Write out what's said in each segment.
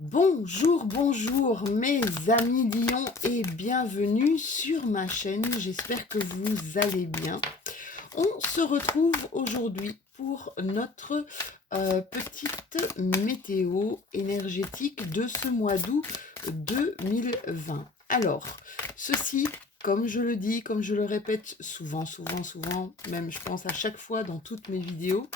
Bonjour, bonjour mes amis Lyon et bienvenue sur ma chaîne. J'espère que vous allez bien. On se retrouve aujourd'hui pour notre petite météo énergétique de ce mois d'août 2020. Alors, ceci, comme je le dis, comme je le répète souvent, même je pense à chaque fois dans toutes mes vidéos,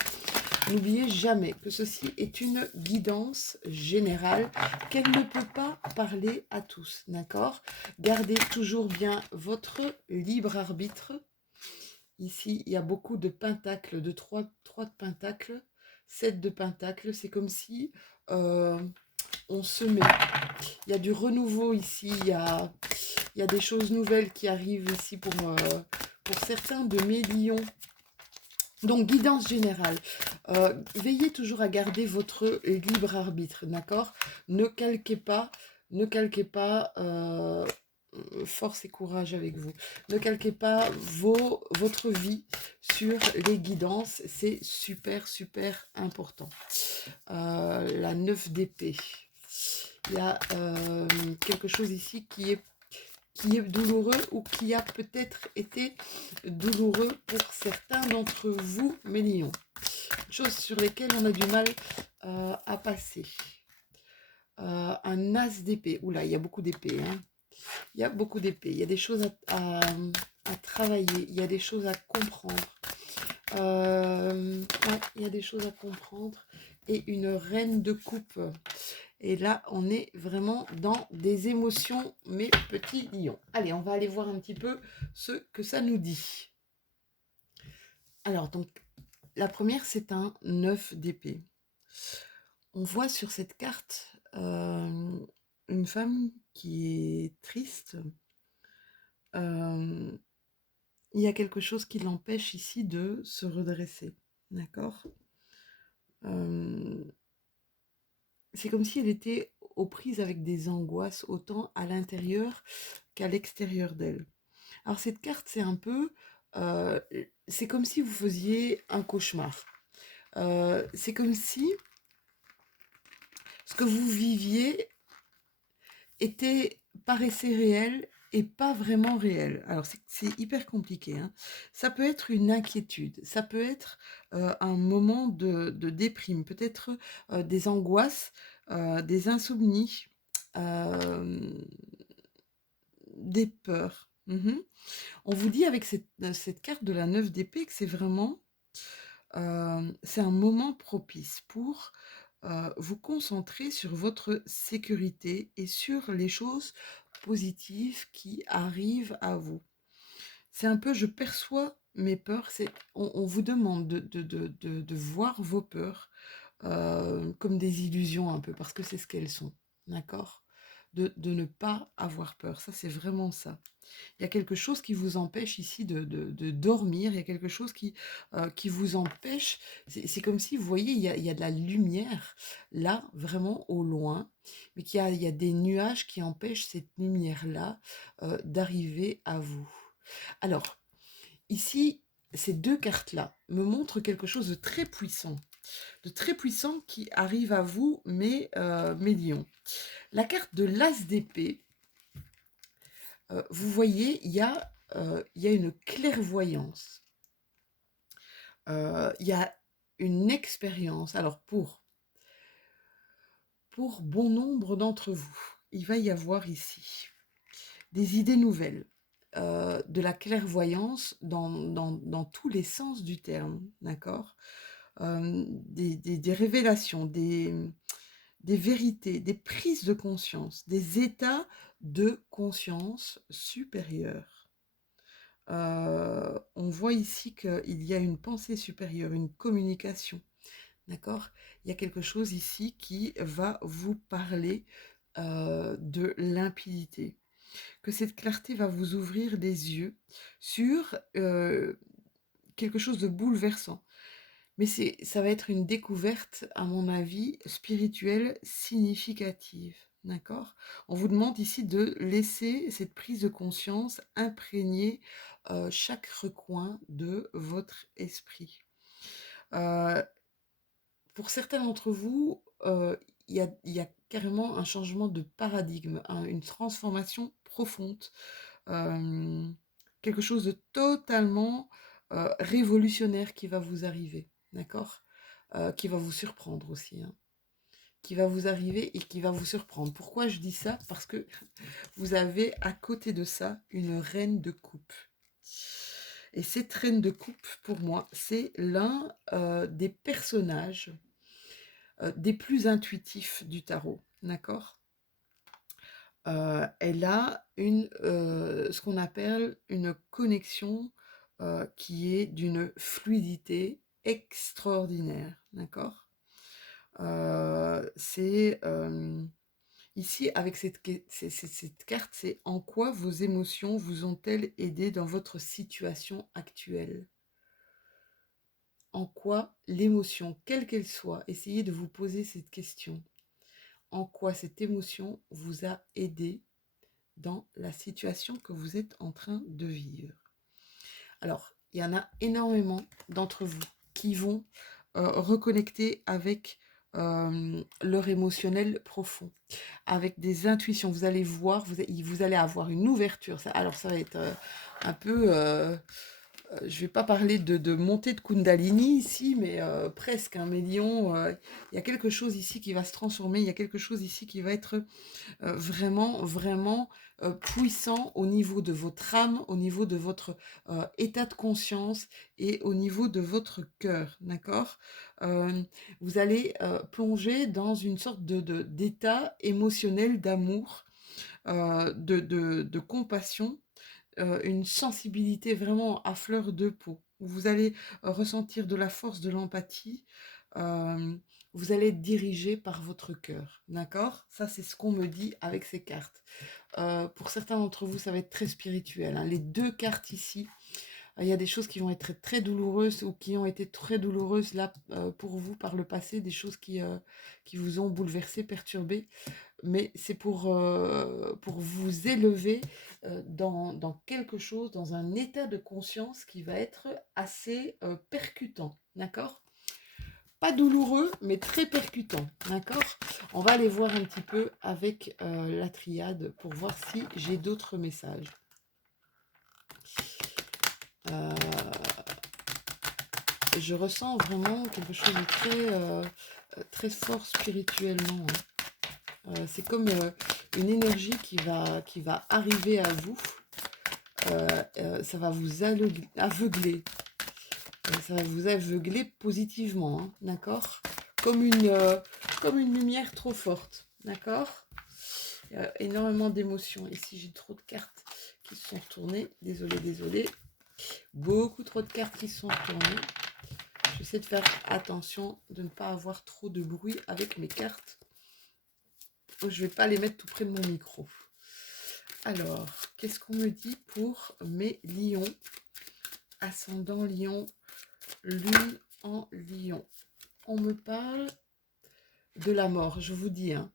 n'oubliez jamais que ceci est une guidance générale, qu'elle ne peut pas parler à tous, d'accord? Gardez toujours bien votre libre arbitre. Ici, il y a beaucoup de pentacles, de 3 de pentacles, 7 de pentacles. C'est comme si on se met. Il y a du renouveau ici, il y a des choses nouvelles qui arrivent ici pour certains de mes lions. Donc, guidance générale. Veillez toujours à garder votre libre arbitre, d'accord? Ne calquez pas, force et courage avec vous. Ne calquez pas votre vie sur les guidances, c'est super, super important. La 9 d'épée. Il y a quelque chose ici qui est douloureux ou qui a peut-être été douloureux pour certains d'entre vous, mes lions. Choses sur lesquelles on a du mal à passer. Un as d'épée. Oula, il y a beaucoup d'épées. Hein. Il y a beaucoup d'épées. Il y a des choses à travailler. Il y a des choses à comprendre. Ouais, il y a des choses à comprendre. Et une reine de coupe. Et là, on est vraiment dans des émotions, mes petits lions. Allez, on va aller voir un petit peu ce que ça nous dit. Alors, donc, la première, c'est un 9 d'épée. On voit sur cette carte une femme qui est triste. Il y a quelque chose qui l'empêche ici de se redresser. D'accord? C'est comme si elle était aux prises avec des angoisses, autant à l'intérieur qu'à l'extérieur d'elle. Alors cette carte, c'est un peu... c'est comme si vous faisiez un cauchemar. C'est comme si ce que vous viviez paraissait réel et pas vraiment réel. Alors c'est hyper compliqué. Hein. Ça peut être une inquiétude, ça peut être un moment de déprime, peut-être des angoisses, des insomnies, euh, des peurs. On vous dit avec cette carte de la 9 d'épée que c'est vraiment c'est un moment propice pour vous concentrer sur votre sécurité et sur les choses positives qui arrivent à vous. C'est un peu, je perçois mes peurs, on vous demande de voir vos peurs comme des illusions un peu, parce que c'est ce qu'elles sont, d'accord? De ne pas avoir peur, ça c'est vraiment ça. Il y a quelque chose qui vous empêche ici de dormir, il y a quelque chose qui vous empêche, c'est comme si, vous voyez, il y a de la lumière, là, vraiment au loin, mais il y a des nuages qui empêchent cette lumière-là d'arriver à vous. Alors, ici, ces deux cartes-là me montrent quelque chose de très puissant qui arrive à vous, mes lions. La carte de l'as d'épée, vous voyez, il y a une clairvoyance, il y a une expérience. Alors, pour bon nombre d'entre vous, il va y avoir ici des idées nouvelles, de la clairvoyance dans tous les sens du terme, d'accord? Des révélations, des vérités, des prises de conscience, des états de conscience supérieurs. On voit ici qu'il y a une pensée supérieure, une communication, d'accord? Il y a quelque chose ici qui va vous parler de limpidité, que cette clarté va vous ouvrir les yeux sur quelque chose de bouleversant. Mais ça va être une découverte, à mon avis, spirituelle significative. D'accord? On vous demande ici de laisser cette prise de conscience imprégner chaque recoin de votre esprit. Pour certains d'entre vous, il y a carrément un changement de paradigme, une transformation profonde, euh, quelque chose de totalement révolutionnaire qui va vous arriver, d'accord? Qui va vous surprendre aussi, hein, qui va vous arriver et qui va vous surprendre. Pourquoi je dis ça? Parce que vous avez à côté de ça une reine de coupe. Et cette reine de coupe, pour moi, c'est l'un des personnages des plus intuitifs du tarot, d'accord? Elle a ce qu'on appelle une connexion qui est d'une fluidité extraordinaire, d'accord? C'est ici, avec cette carte, c'est en quoi vos émotions vous ont-elles aidé dans votre situation actuelle? En quoi l'émotion, quelle qu'elle soit, essayez de vous poser cette question. En quoi cette émotion vous a aidé dans la situation que vous êtes en train de vivre? Alors, il y en a énormément d'entre vous qui vont reconnecter avec leur émotionnel profond, avec des intuitions. Vous allez voir, vous allez avoir une ouverture. Alors, ça va être un peu... je ne vais pas parler de montée de Kundalini ici, mais presque un million. Il y a quelque chose ici qui va se transformer, il y a quelque chose ici qui va être vraiment, vraiment puissant au niveau de votre âme, au niveau de votre état de conscience et au niveau de votre cœur, d'accord? Vous allez plonger dans une sorte d'état émotionnel d'amour, de compassion, une sensibilité vraiment à fleur de peau. Vous allez ressentir de la force, de l'empathie. euh, vous allez être dirigé par votre cœur, d'accord? Ça, c'est ce qu'on me dit avec ces cartes. Pour certains d'entre vous, ça va être très spirituel, hein. Les deux cartes ici, il y a des choses qui vont être très, très douloureuses ou qui ont été très douloureuses là pour vous par le passé, des choses qui vous ont bouleversé, perturbé, mais c'est pour vous élever dans quelque chose, dans un état de conscience qui va être assez percutant, d'accord? Pas douloureux, mais très percutant, d'accord? On va aller voir un petit peu avec la triade pour voir si j'ai d'autres messages. Euh, je ressens vraiment quelque chose de très fort spirituellement, hein. C'est comme une énergie qui va arriver à vous. Ça va vous aveugler. Ça va vous aveugler positivement, hein, d'accord? Comme comme une lumière trop forte, d'accord? Il y a énormément d'émotions. Ici, j'ai trop de cartes qui se sont retournées. Désolée, désolée. Beaucoup trop de cartes qui se sont retournées. J'essaie de faire attention de ne pas avoir trop de bruit avec mes cartes. Je ne vais pas les mettre tout près de mon micro. Alors, qu'est-ce qu'on me dit pour mes lions? Ascendant lion, lune en lion. On me parle de la mort, je vous dis, hein.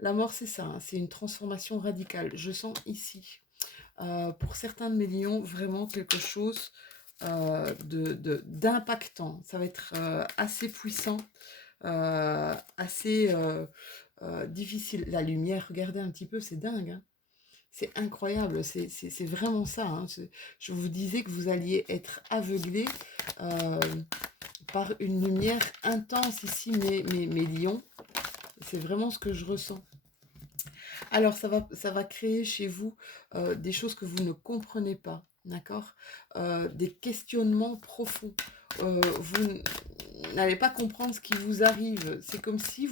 La mort, c'est ça, hein, c'est une transformation radicale. Je sens ici, pour certains de mes lions, vraiment quelque chose d'impactant. Ça va être assez puissant, assez difficile. La lumière, regardez un petit peu, c'est dingue, hein. C'est incroyable, c'est vraiment ça, hein. Je vous disais que vous alliez être aveuglé par une lumière intense ici, mes lions. C'est vraiment ce que je ressens. Alors, ça va créer chez vous des choses que vous ne comprenez pas, d'accord? Des questionnements profonds. Vous n'allez pas comprendre ce qui vous arrive. C'est comme si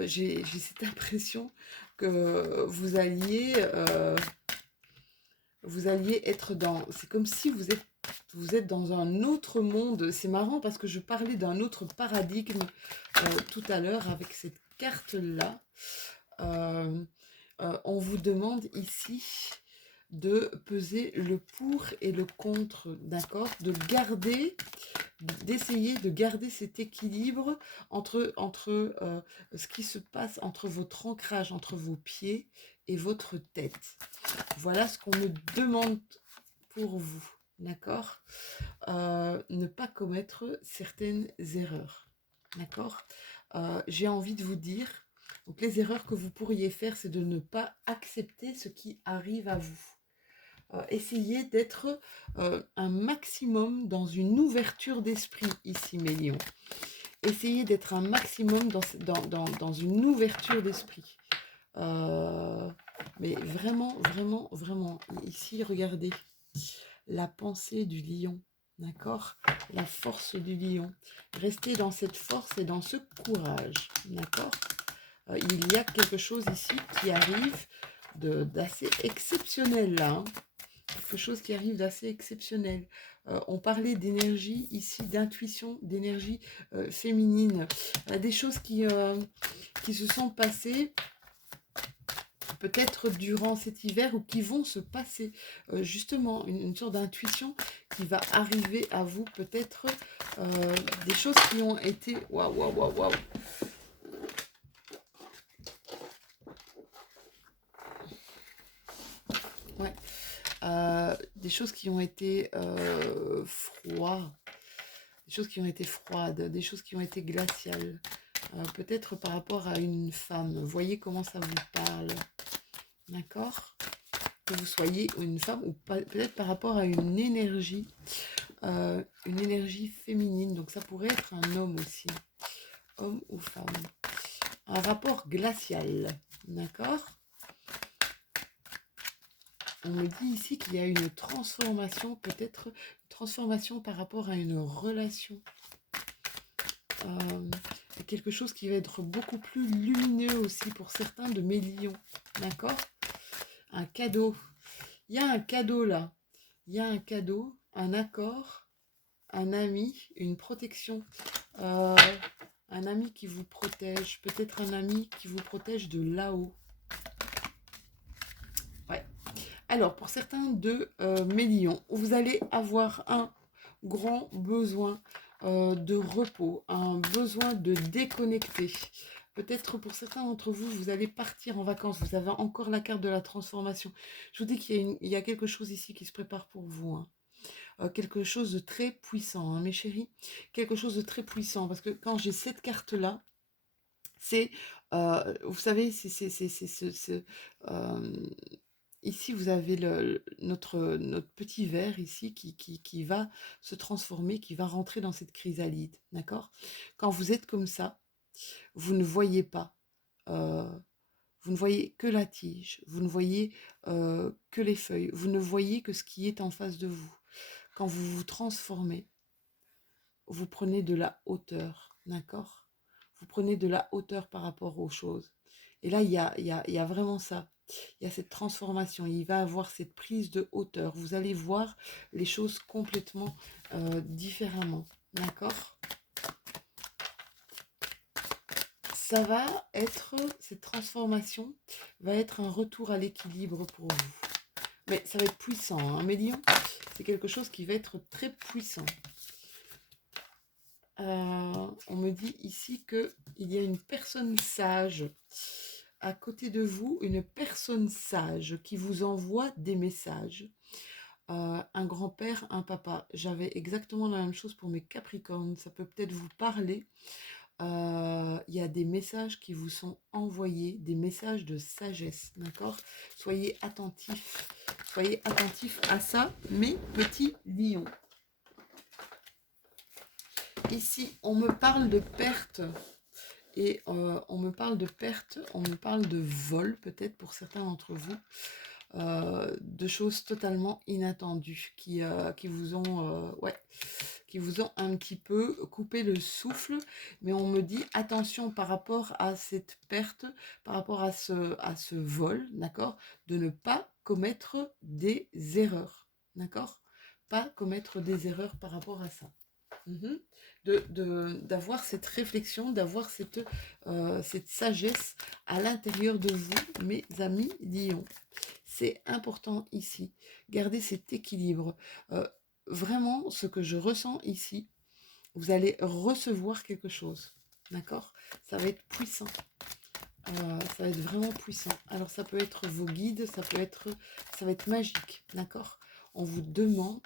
j'ai cette impression que vous alliez être dans... C'est comme si vous êtes dans un autre monde. C'est marrant parce que je parlais d'un autre paradigme tout à l'heure avec cette carte-là. On vous demande ici de peser le pour et le contre, d'accord? D'essayer de garder cet équilibre entre ce qui se passe entre votre ancrage, entre vos pieds et votre tête. Voilà ce qu'on me demande pour vous, d'accord? Ne pas commettre certaines erreurs, d'accord? j'ai envie de vous dire, donc les erreurs que vous pourriez faire, c'est de ne pas accepter ce qui arrive à vous. Essayez d'être un maximum dans une ouverture d'esprit ici, mes lions. Essayez d'être un maximum dans une ouverture d'esprit. Mais vraiment, vraiment, vraiment, ici, regardez, la pensée du lion, d'accord? La force du lion. Restez dans cette force et dans ce courage, d'accord? Il y a quelque chose ici qui arrive d'assez exceptionnel, là, hein. Quelque chose qui arrive d'assez exceptionnel. On parlait d'énergie ici, d'intuition, d'énergie féminine. Des choses qui se sont passées peut-être durant cet hiver ou qui vont se passer. Justement, une sorte d'intuition qui va arriver à vous. Peut-être des choses qui ont été... Waouh, waouh, waouh, waouh. Ouais. Des choses qui ont été froides, des choses qui ont été froides, des choses qui ont été glaciales. Peut-être par rapport à une femme. Voyez comment ça vous parle. D'accord? Que vous soyez une femme ou peut-être par rapport à une énergie féminine. Donc ça pourrait être un homme aussi. Homme ou femme. Un rapport glacial. D'accord? On me dit ici qu'il y a une transformation, peut-être une transformation par rapport à une relation. Quelque chose qui va être beaucoup plus lumineux aussi pour certains de mes lions. D'accord? Un cadeau. Il y a un cadeau là. Il y a un cadeau, un accord, un ami, une protection. Un ami qui vous protège. Peut-être un ami qui vous protège de là-haut. Ouais. Alors, pour certains de mes lions, vous allez avoir un grand besoin de repos, un besoin de déconnecter. Peut-être pour certains d'entre vous, vous allez partir en vacances. Vous avez encore la carte de la transformation. Je vous dis qu'il y a quelque chose ici qui se prépare pour vous. Hein. Quelque chose de très puissant, hein, mes chéris. Quelque chose de très puissant. Parce que quand j'ai cette carte-là, c'est, vous savez, ici, vous avez notre petit verre ici qui va se transformer, qui va rentrer dans cette chrysalide, d'accord? Quand vous êtes comme ça, vous ne voyez pas, euh, vous ne voyez que la tige, vous ne voyez que les feuilles, vous ne voyez que ce qui est en face de vous. Quand vous vous transformez, vous prenez de la hauteur, d'accord? Vous prenez de la hauteur par rapport aux choses. Et là, il y a vraiment ça. Il y a cette transformation. Il va avoir cette prise de hauteur. Vous allez voir les choses complètement différemment. D'accord? Ça va être, cette transformation va être un retour à l'équilibre pour vous. Mais ça va être puissant. Hein, Mélion, c'est quelque chose qui va être très puissant. On me dit ici qu'il y a une personne sage à côté de vous, une personne sage qui vous envoie des messages. Un grand-père, un papa. J'avais exactement la même chose pour mes Capricornes. Ça peut peut-être vous parler. Il y a des messages qui vous sont envoyés, des messages de sagesse, d'accord? Soyez attentifs à ça, mes petits lions. Ici, on me parle de perte. Et on me parle de perte, on me parle de vol, peut-être pour certains d'entre vous, de choses totalement inattendues qui vous ont, qui vous ont un petit peu coupé le souffle. Mais on me dit attention par rapport à cette perte, par rapport à ce vol, d'accord, de ne pas commettre des erreurs, d'accord, pas commettre des erreurs par rapport à ça. D'avoir cette réflexion, d'avoir cette sagesse à l'intérieur de vous, mes amis lions. C'est important ici. Gardez cet équilibre. Vraiment, ce que je ressens ici, vous allez recevoir quelque chose. D'accord? Ça va être puissant. Ça va être vraiment puissant. Alors, ça peut être vos guides, ça va être magique. D'accord? On vous demande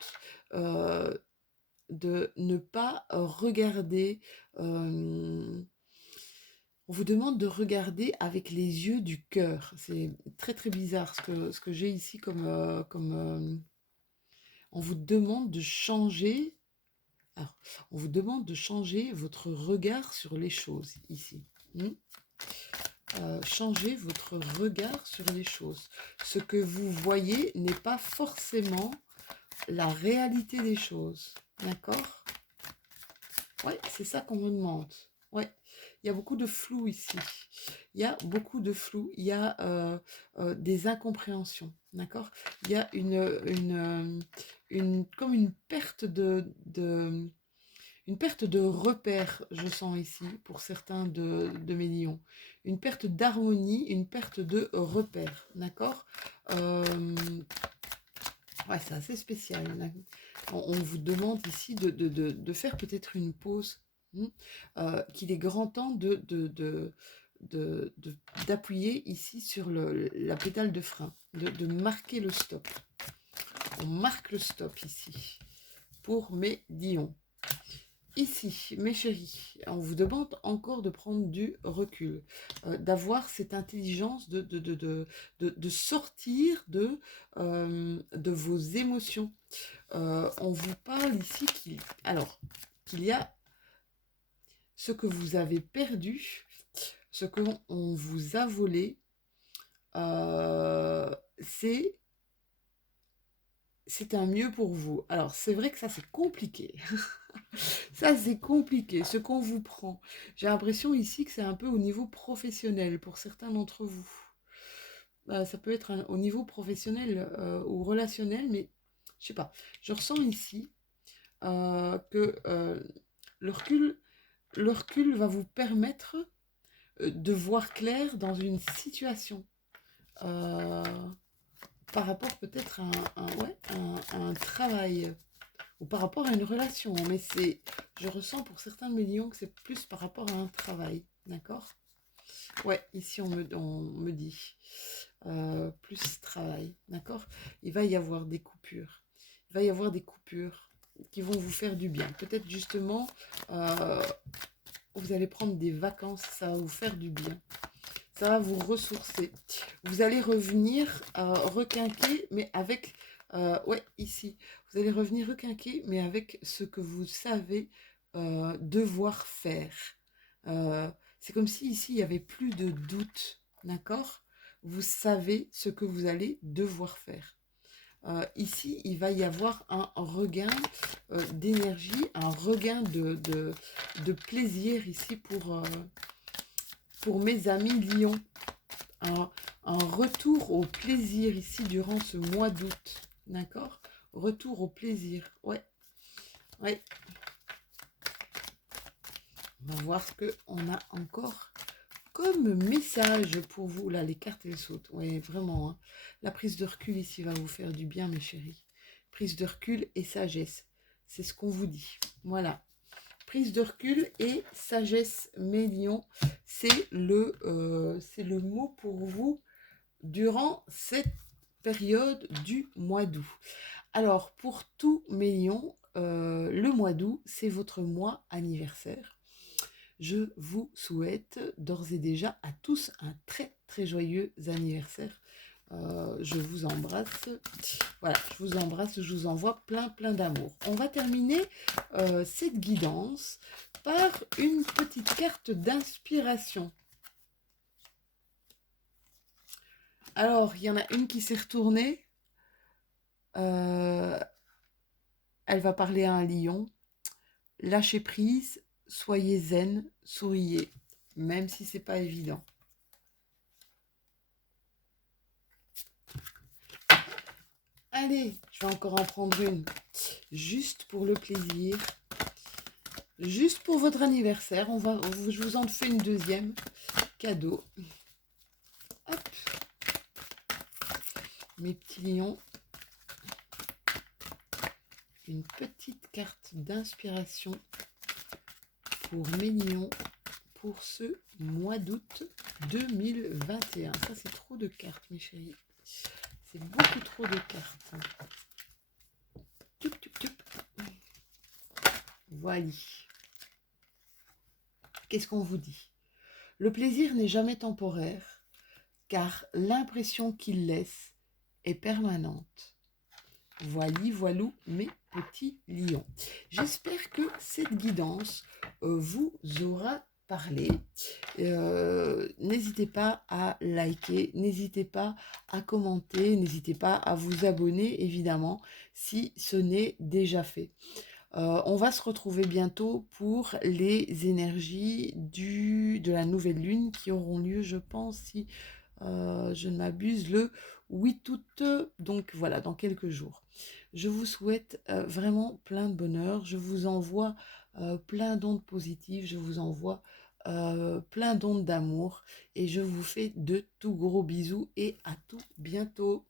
de ne pas regarder On vous demande de regarder avec les yeux du cœur. C'est très très bizarre ce que j'ai ici on vous demande de changer. Alors, on vous demande de changer votre regard sur les choses ici. Hmm. Changez votre regard sur les choses. Ce que vous voyez n'est pas forcément la réalité des choses. D'accord? Ouais, c'est ça qu'on me demande. Ouais, il y a beaucoup de flou ici. Il y a beaucoup de flou. Il y a des incompréhensions. D'accord? Il y a comme une perte de repère, je sens ici, pour certains de mes lions. Une perte d'harmonie, une perte de repère. D'accord? Ouais, c'est assez spécial. Là. On vous demande ici de faire peut-être une pause. Qu'il est grand temps d'appuyer ici sur la pédale de frein, de marquer le stop. On marque le stop ici pour mes lions. Ici, mes chéris, on vous demande encore de prendre du recul, d'avoir cette intelligence de sortir de vos émotions. On vous parle ici qu'il y a ce que vous avez perdu, ce qu'on vous a volé, c'est un mieux pour vous. Alors, c'est vrai que ça, c'est compliqué. Ça, c'est compliqué, ce qu'on vous prend. J'ai l'impression ici que c'est un peu au niveau professionnel pour certains d'entre vous. Ça peut être au niveau professionnel ou relationnel, mais je sais pas. Je ressens ici que le recul va vous permettre de voir clair dans une situation. Par rapport peut-être à un travail ou par rapport à une relation. Mais je ressens pour certains de mes lions que c'est plus par rapport à un travail. D'accord? Ouais, ici on me dit plus travail. D'accord? Il va y avoir des coupures. Il va y avoir des coupures qui vont vous faire du bien. Peut-être justement, vous allez prendre des vacances, ça va vous faire du bien. Ça va vous ressourcer. Vous allez revenir requinquer, mais avec... ouais, ici. Vous allez revenir requinquer, mais avec ce que vous savez devoir faire. C'est comme si ici, il n'y avait plus de doute. D'accord? Vous savez ce que vous allez devoir faire. Ici, il va y avoir un regain d'énergie, un regain de plaisir ici pour mes amis lions. Un retour au plaisir ici durant ce mois d'août. D'accord? Retour au plaisir. Ouais. Ouais. On va voir ce qu'on a encore comme message pour vous. Là, les cartes, elles sautent. Ouais, vraiment. Hein. La prise de recul ici va vous faire du bien, mes chéris. Prise de recul et sagesse. C'est ce qu'on vous dit. Voilà. Prise de recul et sagesse, mes lions. C'est le mot pour vous durant cette période du mois d'août. Alors, pour tous mes lions, le mois d'août, c'est votre mois anniversaire. Je vous souhaite d'ores et déjà à tous un très très joyeux anniversaire. Je vous embrasse. Voilà, je vous embrasse, je vous envoie plein plein d'amour. On va terminer cette guidance par une petite carte d'inspiration. Alors, il y en a une qui s'est retournée. Elle va parler à un lion. Lâchez prise, soyez zen, souriez, même si c'est pas évident. Allez, je vais encore en prendre une. Juste pour le plaisir. Juste pour votre anniversaire. Je vous en fais une deuxième. Cadeau. Hop. Mes petits lions. Une petite carte d'inspiration pour mes lions pour ce mois d'août 2021. Ça, c'est trop de cartes, mes chéris. C'est beaucoup trop de cartes. Tup, tup, tup. Voilà. Qu'est-ce qu'on vous dit? Le plaisir n'est jamais temporaire, car l'impression qu'il laisse est permanente. Voili, voilou, mes petits lions. J'espère que cette guidance vous aura parlé. N'hésitez pas à liker, n'hésitez pas à commenter, n'hésitez pas à vous abonner, évidemment, si ce n'est déjà fait. On va se retrouver bientôt pour les énergies de la nouvelle lune qui auront lieu, je pense, si je ne m'abuse, le 8 août, donc voilà, dans quelques jours. Je vous souhaite vraiment plein de bonheur, je vous envoie plein d'ondes positives, je vous envoie plein d'ondes d'amour et je vous fais de tout gros bisous et à tout bientôt.